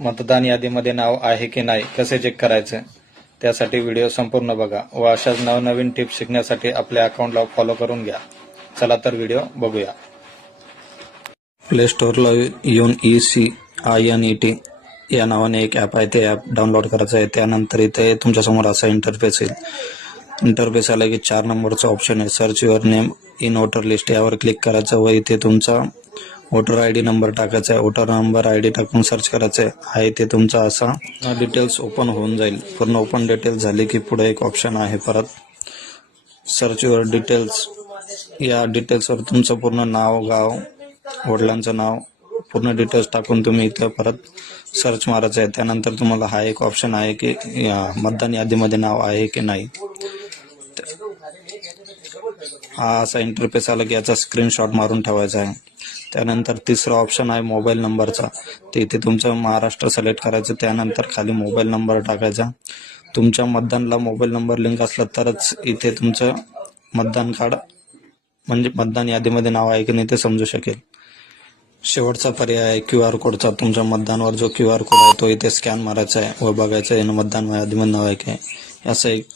मतदान यादीमध्ये नाव आहे की नाही कसे चेक करायचे त्यासाठी व्हिडिओ संपूर्ण बघा व अशाच नवनवीन टिप्स शिकण्यासाठी आपल्या अकाउंटला फॉलो करून घ्या. चला तर व्हिडिओ बघूया. प्ले स्टोअरला येऊन ECINET या नावाने एक ॲप आहे, ते ॲप डाउनलोड करायचं आहे. त्यानंतर इथे तुमच्यासमोर असा इंटरफेस येईल. इंटरफेस आला की 4 नंबरचा ऑप्शन आहे, search your name in voter list, यावर क्लिक करायचं व इथे तुमचा वोटर ID नंबर टाकायचा आहे. वोटर नंबर ID टाकून सर्च करायचं आहे. ते तुमचा असा डिटेल्स ओपन होऊन जाईल. पूर्ण ओपन डिटेल्स झाले की पुढे एक ऑप्शन आहे परत सर्च युअर डिटेल्स. या डिटेल्सवर तुमचं पूर्ण नाव, गाव, वडिलांचं नाव, पूर्ण डिटेल्स टाकून तुम्ही इथं परत सर्च मारायचं आहे. त्यानंतर तुम्हाला हा एक ऑप्शन आहे की मतदान यादीमध्ये नाव आहे की नाही. हा असा इंटरफेस आला की याचा स्क्रीनशॉट मारून ठेवायचा आहे. त्यानंतर तिसरा ऑप्शन आहे मोबाईल नंबरचा. ते इथे तुमचं महाराष्ट्र सिलेक्ट करायचं. त्यानंतर खाली मोबाईल नंबर टाकायचा. तुमच्या मतदानला मोबाईल नंबर लिंक असला तरच इथे तुमचं मतदान कार्ड म्हणजे मतदान यादीमध्ये नाव आहे की नाही ते समजू शकेल. शेवटचा पर्याय आहे QR कोडचा. तुमच्या मतदानवर जो QR कोड आहे तो इथे स्कॅन मारायचा आहे व बघायचं आहे मतदान यादीमध्ये नाव आहे की. असं एक